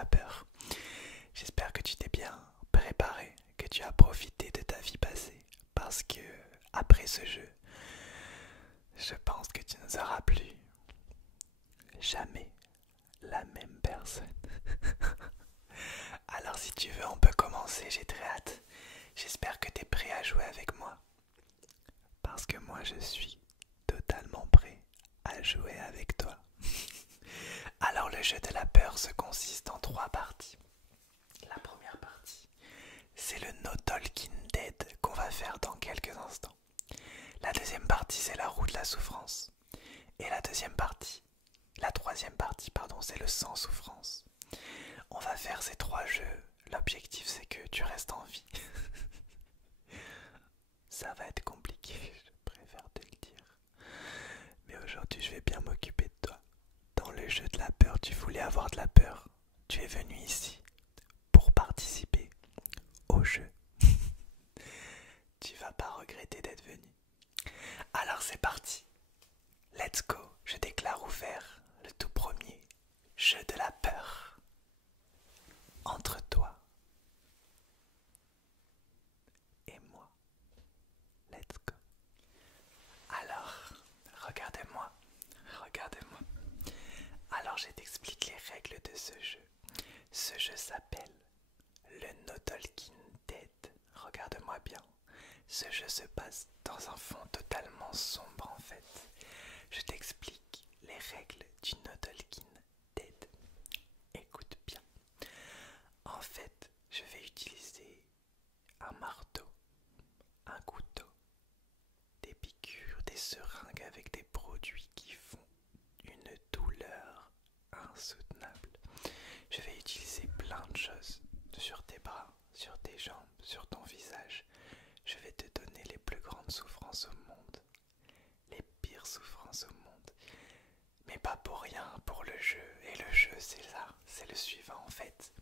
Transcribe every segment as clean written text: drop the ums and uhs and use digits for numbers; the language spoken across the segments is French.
la peur. J'espère que tu t'es bien préparé, que tu as profité de ta vie passée, parce que après ce jeu, je pense que tu ne seras plus jamais la même personne. Alors si tu veux, on peut commencer, j'ai très hâte. J'espère que tu es prêt à jouer avec moi, parce que moi je suis totalement prêt à jouer avec toi. Alors le jeu de la peur se consiste en 3 parties. La première partie, c'est le No Talking Dead qu'on va faire dans quelques instants. La deuxième partie, c'est la roue de la souffrance. Et la troisième partie, pardon, c'est le sans souffrance. On va faire ces 3 jeux. L'objectif, c'est que tu restes en vie. Ça va être compliqué, je préfère te le dire. Mais aujourd'hui, je vais bien m'occuper de toi. Dans le jeu de la peur, tu voulais avoir de la peur. Tu es venu ici pour participer au jeu. Tu vas pas regretter d'être venu. Alors c'est parti. Let's go. Je déclare ouvert le tout premier jeu de la peur. Entre toi et moi. Let's go. Alors, regardez-moi. Regardez-moi. Alors je t'explique les règles de ce jeu. Ce jeu s'appelle le No Talking Dead. Regarde-moi bien. Ce jeu se passe dans un fond totalement sombre en fait. Je t'explique les règles du No Talking Dead. Écoute bien. En fait, je vais utiliser un marteau, un couteau, des piqûres, des seringues avec des produits qui font une douleur insoutenable. Je vais utiliser plein de choses sur tes bras, sur tes jambes, sur ton visage. Je vais te donner les plus grandes souffrances au monde, les pires souffrances au monde. Mais pas pour rien, pour le jeu. Et le jeu, c'est ça, c'est le suivant en fait.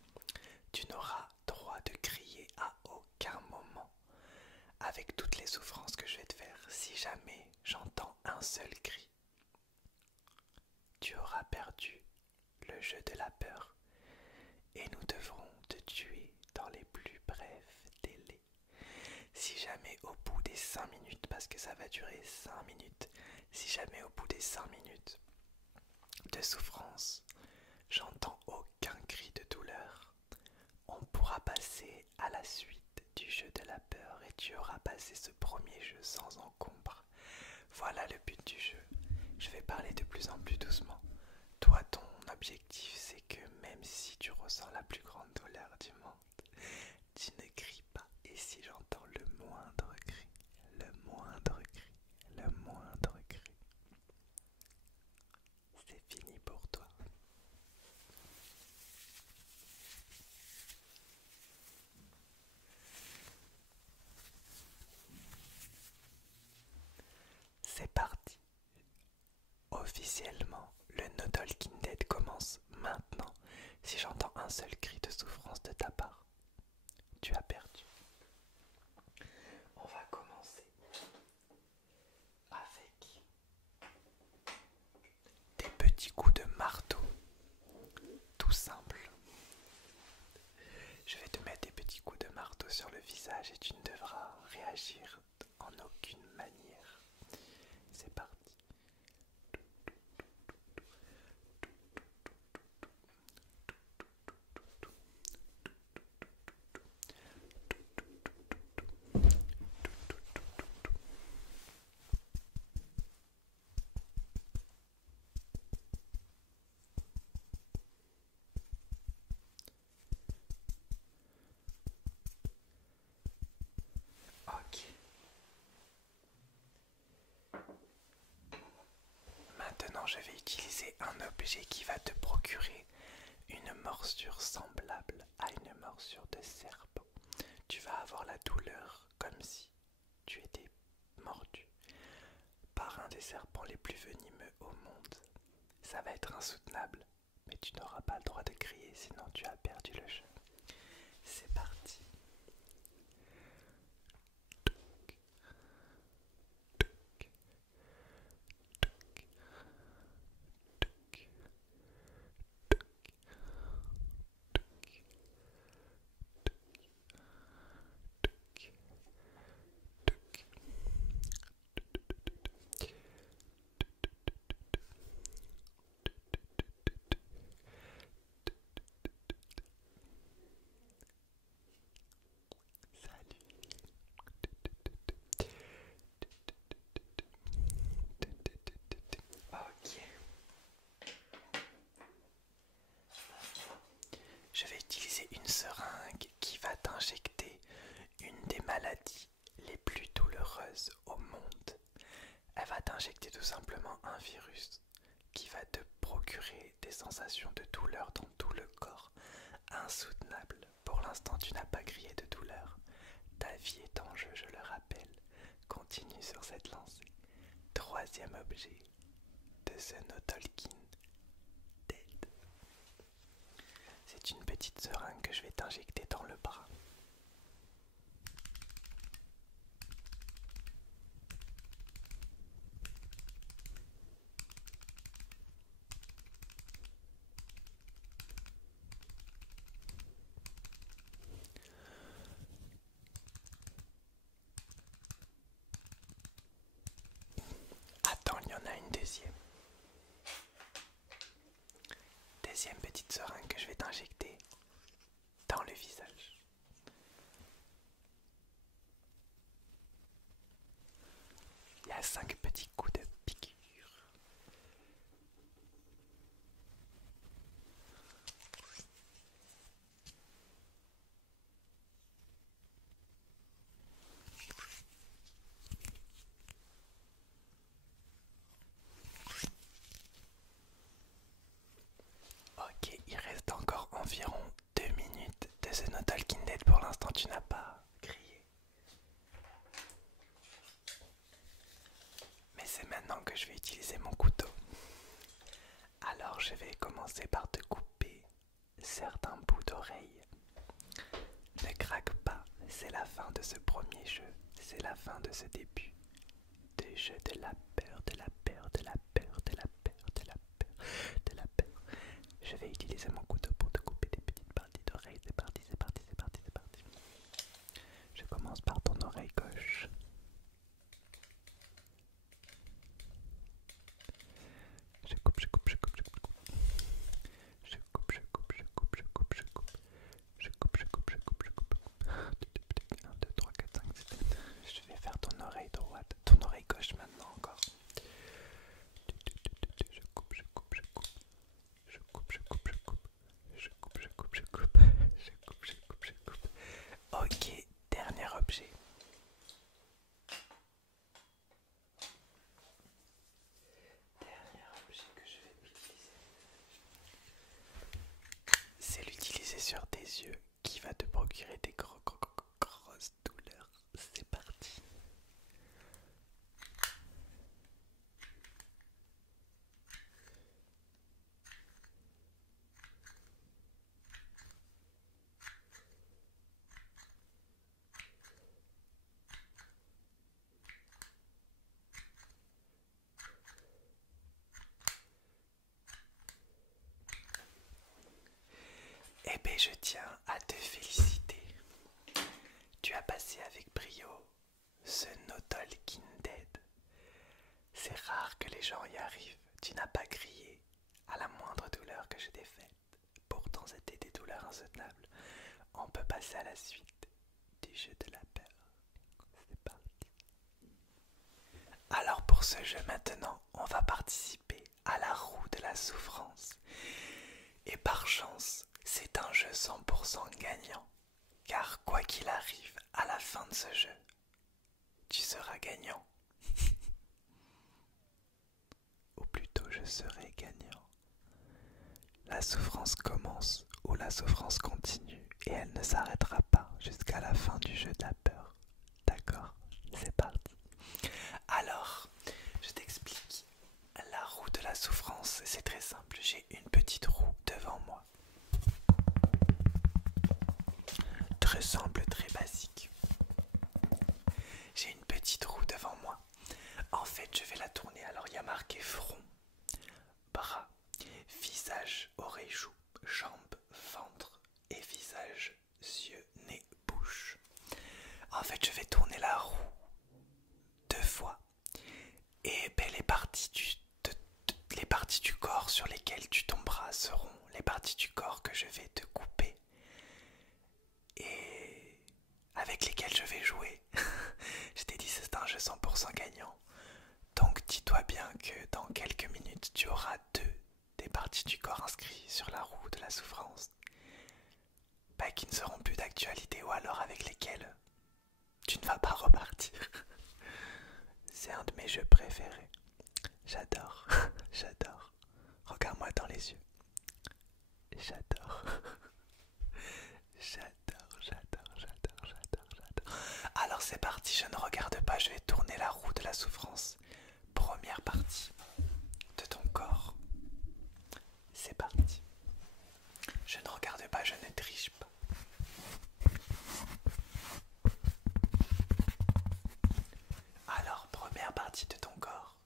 Tu n'auras droit de crier à aucun moment avec toutes les souffrances que je vais te faire. Si jamais j'entends un seul cri, tu auras perdu le jeu de la peur et nous devrons te tuer dans les plus brefs délais. Si jamais au bout des 5 minutes, parce que ça va durer 5 minutes, si jamais au bout des 5 minutes de souffrance, j'entends aucun cri de douleur, on pourra passer à la suite du jeu de la peur et tu auras passé ce premier jeu sans encombre. Voilà le but du jeu. Je vais parler de plus en plus doucement. Toi, ton objectif, c'est que même si tu ressens la plus grande douleur du monde, tu ne cries pas. Et si j'entends le moindre cri, le moindre cri, le moindre cri, c'est fini pour toi. C'est parti. Officiellement, le No Talking Dead commence maintenant. Si j'entends un seul cri de souffrance de ta part, tu as perdu. On va commencer avec des petits coups de marteau, tout simple. Je vais te mettre des petits coups de marteau sur le visage et tu ne devras réagir en aucune manière. C'est parti. Ok. Maintenant, je vais utiliser un objet qui va te procurer une morsure semblable à une morsure de serpent. Tu vas avoir la douleur comme si tu étais mordu par un des serpents les plus venimeux au monde. Ça va être insoutenable, mais tu n'auras pas le droit de crier sinon tu as perdu le jeu. C'est parti. seringue qui va t'injecter une des maladies les plus douloureuses au monde. Elle va t'injecter tout simplement un virus qui va te procurer des sensations de douleur dans tout le corps, insoutenables. Pour l'instant, tu n'as pas crié de douleur. Ta vie est en jeu, je le rappelle. Continue sur cette lancée. Troisième objet de ce No Talking Dead. C'est une petite seringue que je vais t'injecter dans le bras. Attends, il y en a une deuxième. Deuxième petite seringue que je vais t'injecter dans le visage. Il y a 5 petits coups de piqûre. Ok, il reste encore environ 2 minutes de ce No Talking Dead. Pour l'instant, tu n'as pas crié. Mais c'est maintenant que je vais utiliser mon couteau. Alors je vais commencer par te couper certains bouts d'oreilles. Ne craque pas, c'est la fin de ce premier jeu. C'est la fin de ce début. De jeu de la peur, de la peur, de la peur, de la peur, de la peur, de la peur. Je vais utiliser mon couteau pour te couper des petites parties d'oreilles. C'est parti, c'est parti, c'est parti, c'est parti. Je commence par ton oreille gauche. Je coupe, je coupe, je coupe, je coupe. Je coupe, je coupe, je coupe, je coupe, je coupe. Je coupe, je coupe, je coupe, je coupe. 1, 2, 3, 4, 5, 6, 7. Je vais faire ton oreille droite, ton oreille gauche maintenant encore. Je coupe, je coupe, je coupe. Je coupe, je coupe, je coupe. Je coupe, je coupe, je coupe. Je coupe, je coupe, je coupe. Ok, dernier objet. Dernier objet que je vais utiliser. C'est l'utiliser sur tes yeux qui va te procurer des grosses douleurs. C'est parti. Eh bien, je tiens à te féliciter. Tu as passé avec brio ce No Talking Dead. C'est rare que les gens y arrivent. Tu n'as pas crié à la moindre douleur que je t'ai faite. Pourtant, c'était des douleurs insoutenables. On peut passer à la suite du jeu de la peur. C'est parti. Alors pour ce jeu maintenant, on va participer à la roue de la souffrance. Et par chance, c'est un jeu 100% gagnant. Car quoi qu'il arrive, à la fin de ce jeu, tu seras gagnant. Ou plutôt, je serai gagnant. La souffrance commence ou la souffrance continue et elle ne s'arrêtera pas jusqu'à la fin du jeu de la peur. D'accord? C'est parti. Alors, je t'explique. La roue de la souffrance, c'est très simple. J'ai une petite roue devant moi. Très simple, très basique. J'ai une petite roue devant moi. En fait, je vais la tourner. Alors, il y a marqué front, bras, visage, oreille, joue, jambes, ventre et visage, yeux, nez, bouche. En fait, je vais tourner la roue 2 fois. Et ben, les parties du corps sur lesquelles tu tomberas seront les parties du corps que je vais te couper et avec lesquelles je vais jouer. Je t'ai dit c'est un jeu 100% gagnant. Donc dis-toi bien que dans quelques minutes tu auras 2 des parties du corps inscrites sur la roue de la souffrance. Ben qui ne seront plus d'actualité ou alors avec lesquels tu ne vas pas repartir. C'est un de mes jeux préférés. J'adore, j'adore. Regarde-moi dans les yeux. J'adore. J'adore, j'adore, j'adore, j'adore, j'adore. Alors c'est parti, je ne regarde pas, je vais tourner la roue de la souffrance. Première partie de ton corps. C'est parti. Je ne regarde pas, je ne triche pas. Alors, première partie de ton corps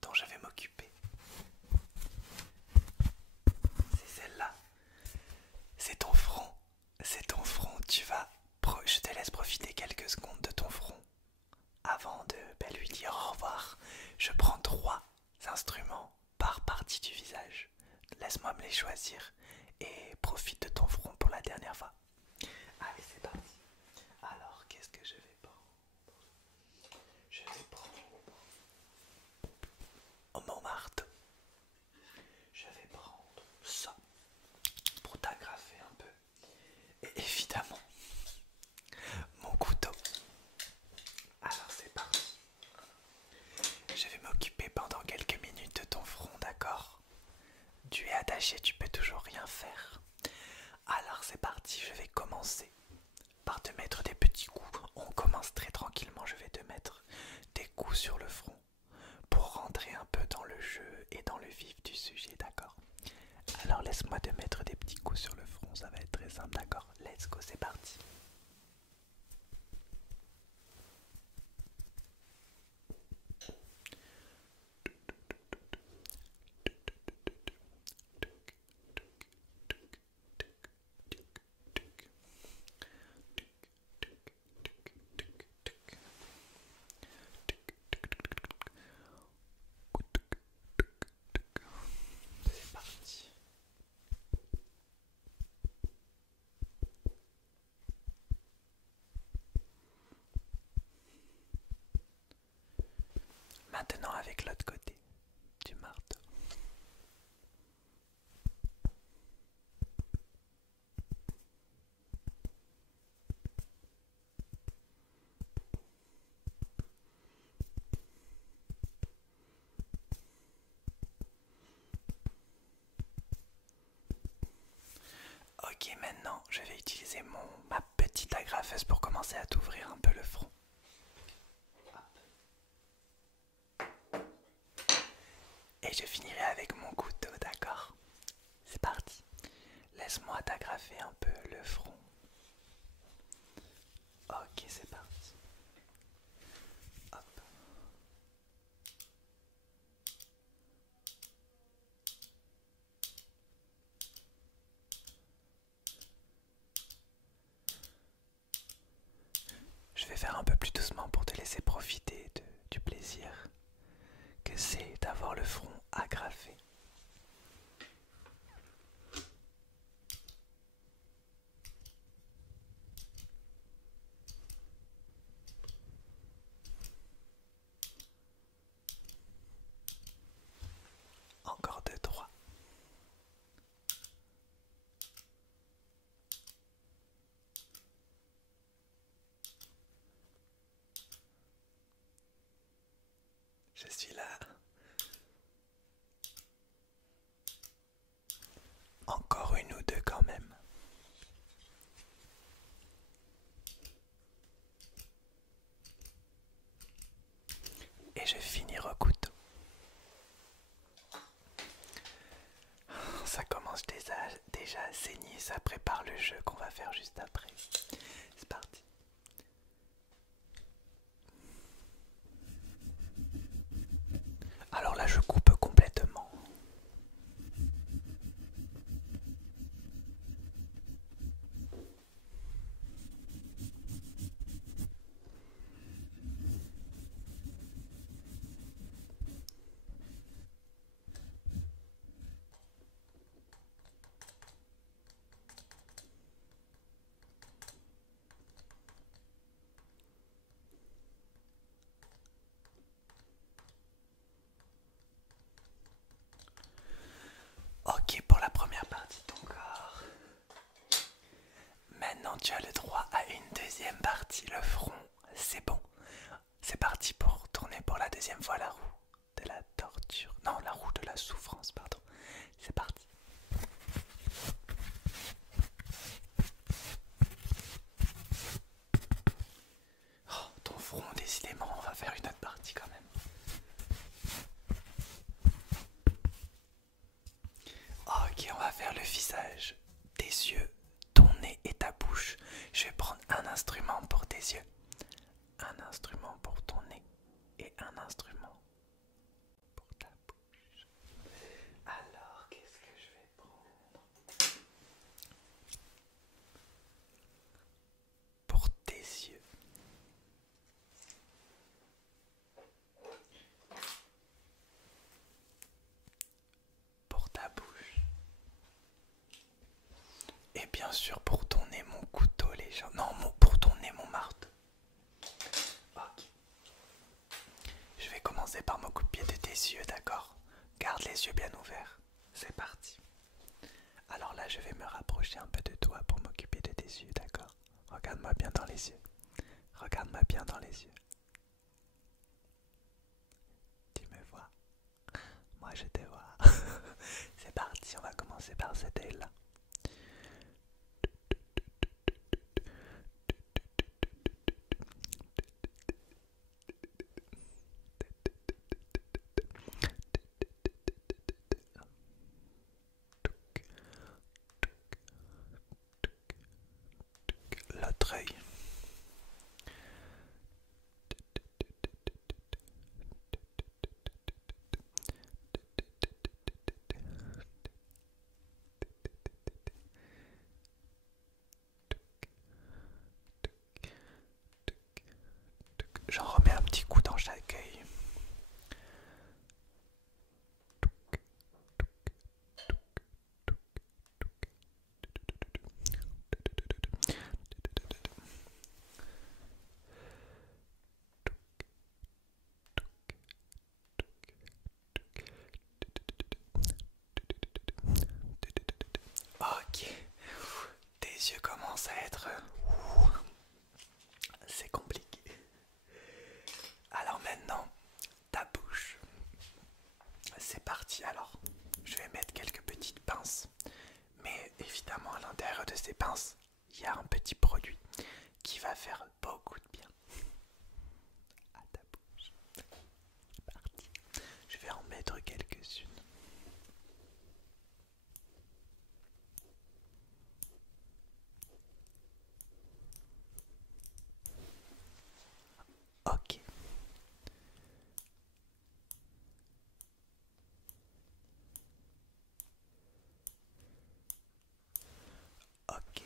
dont je vais m'occuper. C'est celle-là. C'est ton front. C'est ton front. Je te laisse profiter quelques secondes de ton front avant de lui dire au revoir. Je prends 3 instruments par partie du visage. Laisse-moi me les choisir et profite de ton front pour la dernière fois. Allez, c'est parti. Alors, qu'est-ce que je vais prendre? Je vais prendre mon marteau. Je vais prendre ça pour t'agrafer un peu. Et évidemment, mon couteau. Alors c'est parti. Je vais m'occuper pendant quelques minutes de ton front, d'accord? Tu es attaché, tu peux toujours rien faire. Alors c'est parti, je vais commencer par te mettre des petits coups. On commence très tranquillement, je vais te mettre des coups sur le front pour rentrer un peu dans le jeu et dans le vif du sujet, d'accord? Alors laisse-moi te mettre des petits coups sur le front, ça va être très simple, d'accord? Let's go, c'est parti. C'est parti. Maintenant avec l'autre côté du marteau. Ok, maintenant je vais utiliser ma petite agrafeuse pour commencer à t'ouvrir un peu le front. Et je finirai avec mon couteau, d'accord? C'est parti. Laisse-moi t'agrafer un peu le front. Ok, c'est parti. Hop. Je vais faire un peu plus doucement pour te laisser profiter du plaisir que c'est d'avoir le front agrafé. Encore 2, 3. Je suis là. Encore 1 ou 2 quand même. Et je finis au couteau. Ça commence déjà à saigner, ça prépare le jeu qu'on va faire juste après. C'est parti. Alors là je coupe complètement. faire le visage, tes yeux, ton nez et ta bouche. Je vais prendre un instrument pour tes yeux, un instrument pour ton nez et un instrument pour ta bouche. Alors, qu'est-ce que je vais prendre pour tes yeux? Pour ta bouche. Et bien sûr pour ton nez mon couteau les gens. Non, pour ton nez mon marteau. Ok. Je vais commencer par m'occuper de tes yeux, d'accord? Garde les yeux bien ouverts. C'est parti. Alors là je vais me rapprocher un peu de toi pour m'occuper de tes yeux, d'accord? Regarde-moi bien dans les yeux. Regarde-moi bien dans les yeux. Tu me vois? Moi je te vois. C'est parti, on va commencer par cet œil là. L'autre œil. J'en remets un petit coup dans chaque œil. Ok, tes yeux commencent à être... C'est compliqué. Alors maintenant, ta bouche. C'est parti. Alors, je vais mettre quelques petites pinces. Mais évidemment, à l'intérieur de ces pinces, il y a un petit produit qui va faire beaucoup de bien à ta bouche. C'est parti. Je vais en mettre quelques-unes. Ok. Ok.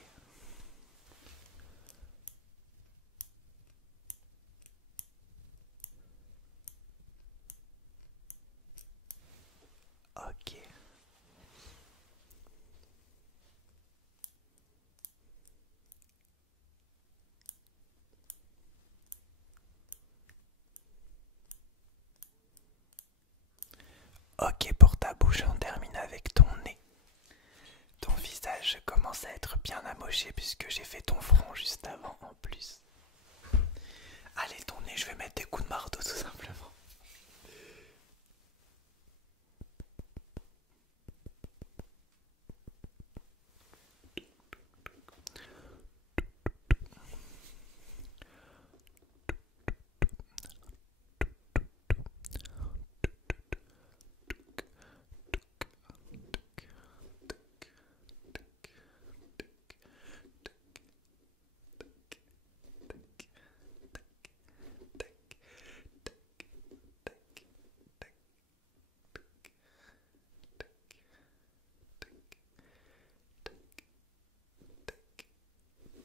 Ok. Ok, pour ta bouche, on termine avec ton nez. Ton visage commence à être bien amoché puisque j'ai fait ton front juste avant en plus. Allez, ton nez, je vais mettre des coups de marteau tout simplement.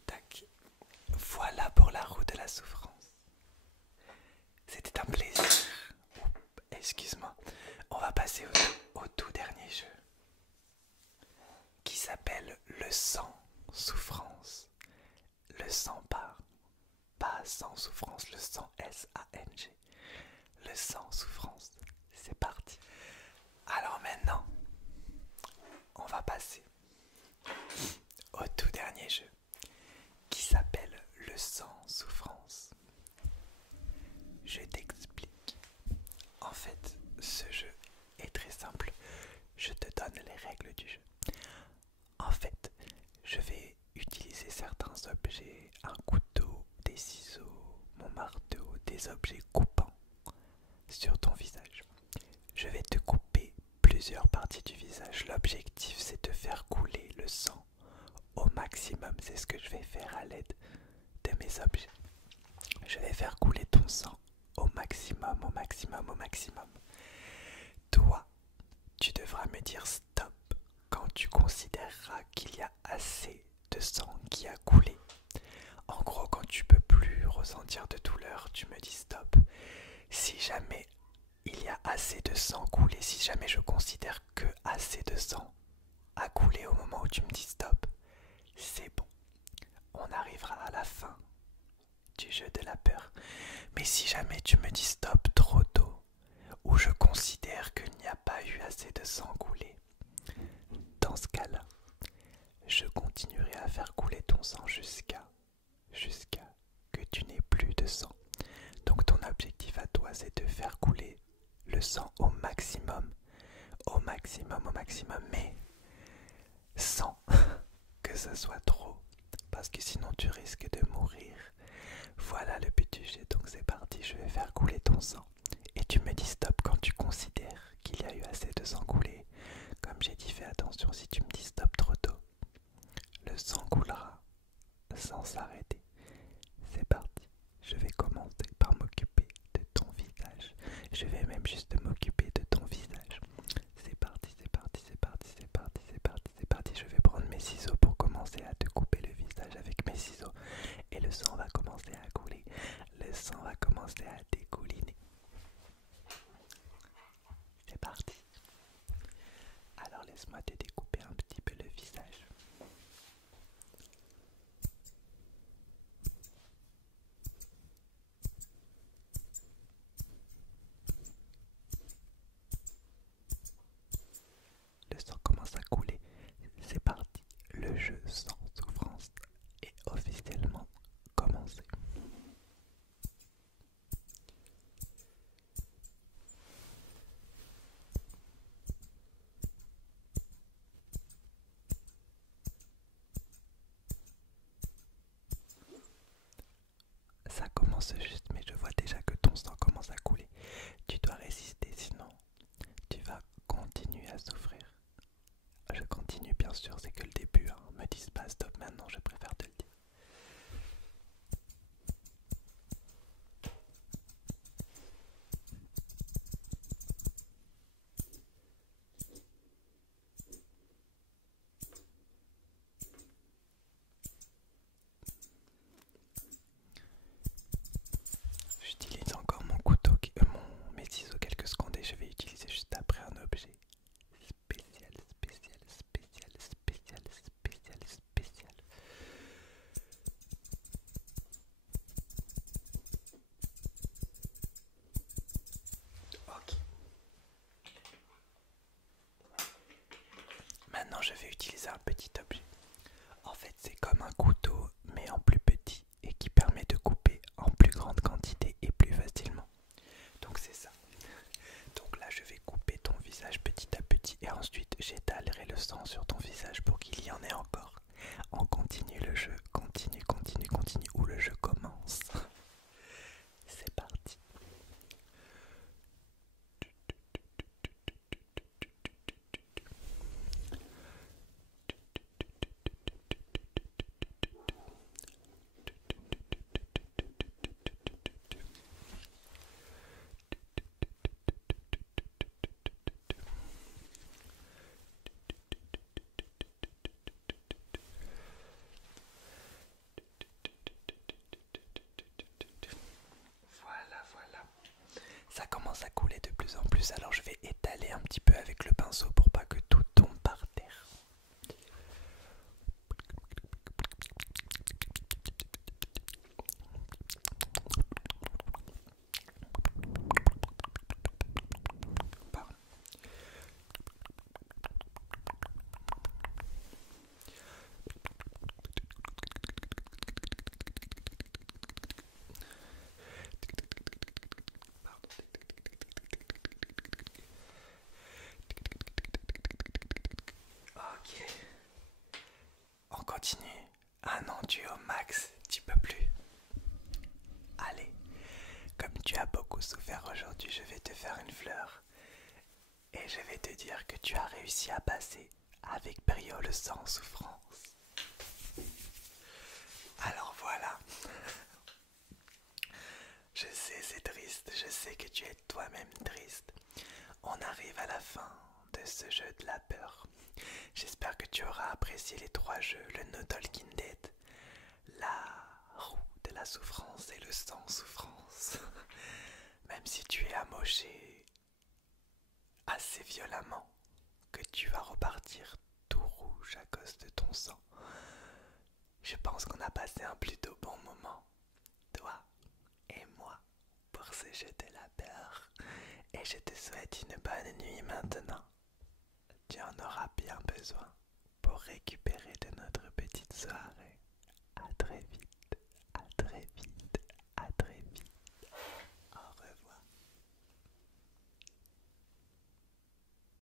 Tac. Voilà pour la roue de la souffrance. C'était un plaisir. Excuse-moi. On va passer au tout dernier jeu qui s'appelle le sang souffrance. Le sang pas sans souffrance, le sang S-A-N-G. Le sang souffrance. C'est parti. Alors maintenant, on va passer au tout dernier jeu qui s'appelle le sang souffrance. Je t'explique. En fait, ce jeu est très simple. Je te donne les règles du jeu. En fait, je vais utiliser certains objets, un couteau, des ciseaux, mon marteau, des objets coupants sur ton visage. Je vais te couper plusieurs parties du visage. L'objectif, c'est de faire à l'aide de mes objets. Je vais faire couler ton sang au maximum, au maximum, au maximum. Toi, tu devras me dire stop quand tu considéreras qu'il y a assez de sang qui a coulé. En gros, quand tu peux plus ressentir de douleur, tu me dis stop. Si jamais il y a assez de sang coulé, si jamais je considère que assez de sang a coulé au moment où tu me dis stop, c'est bon. On arrivera à la fin du jeu de la peur. Mais si jamais tu me dis stop trop tôt, ou je considère qu'il n'y a pas eu assez de sang coulé, dans ce cas-là, je continuerai à faire couler ton sang jusqu'à que tu n'aies plus de sang. Donc ton objectif à toi, c'est de faire couler le sang au maximum, au maximum, au maximum, mais sans que ça soit trop, parce que sinon tu risques de mourir. Voilà le but du jeu, donc c'est parti, je vais faire couler ton sang. Et tu me dis stop quand tu considères qu'il y a eu assez de sang coulé. Comme j'ai dit, fais attention, si tu me dis stop trop tôt, le sang coulera sans s'arrêter. C'est parti, je vais commencer par m'occuper de ton visage. Je vais même juste m'occuper de ton visage. C'est parti, c'est parti, c'est parti, c'est parti, c'est parti, c'est parti. Je vais prendre mes ciseaux pour commencer à te couper le visage avec mes ciseaux. Et le sang va commencer à couler. Le sang va commencer à découliner. C'est parti. Alors laisse-moi te découper un petit peu le visage. Le sang commence à couler. C'est parti. Le jeu sans souffrance est officiellement commencé. Ça commence juste, mais je vois déjà que ton sang commence à couler. Tu dois résister, sinon tu vas continuer à souffrir. Je continue, bien sûr, c'est que le début. Hein. Me dis pas stop maintenant, je préfère te le dire. J'utilise encore mon couteau, mes ciseaux quelques secondes et je vais utiliser juste après un objet spécial, spécial, spécial, spécial, spécial, spécial. Ok. Maintenant, je vais utiliser un petit objet. En fait, c'est comme un couteau, mais en plus petit et qui permet de couper en plus grande quantité et plus facilement. Donc c'est ça. Donc là, je vais couper ton visage petit à petit et ensuite j'étalerai le sang sur ton visage pour qu'il y en ait encore. On continue le jeu, continue, continue, continue, où le jeu commence. C'est parti. Voilà, voilà. Ça commence à couler de plus en plus, alors je vais étaler un petit peu avec le pinceau pour pas que tout tombe par terre. Pardon. Ok. On continue. Ah non, tu es au max, tu peux plus. Allez, comme tu as beaucoup souffert aujourd'hui, je vais te faire une fleur. Et je vais te dire que tu as réussi à passer avec brio le sang en souffrance. Alors voilà, je sais c'est triste, je sais que tu es toi-même triste. On arrive à la fin de ce jeu de la peur. J'espère que tu auras apprécié les 3 jeux, le No Talking Dead, la roue de la souffrance et le sans souffrance. Même si tu es amoché assez violemment que tu vas repartir tout rouge à cause de ton sang. Je pense qu'on a passé un plutôt bon moment, toi et moi, pour ce jeu de la peur. Et je te souhaite une bonne nuit maintenant. Tu en auras bien besoin pour récupérer de notre petite soirée.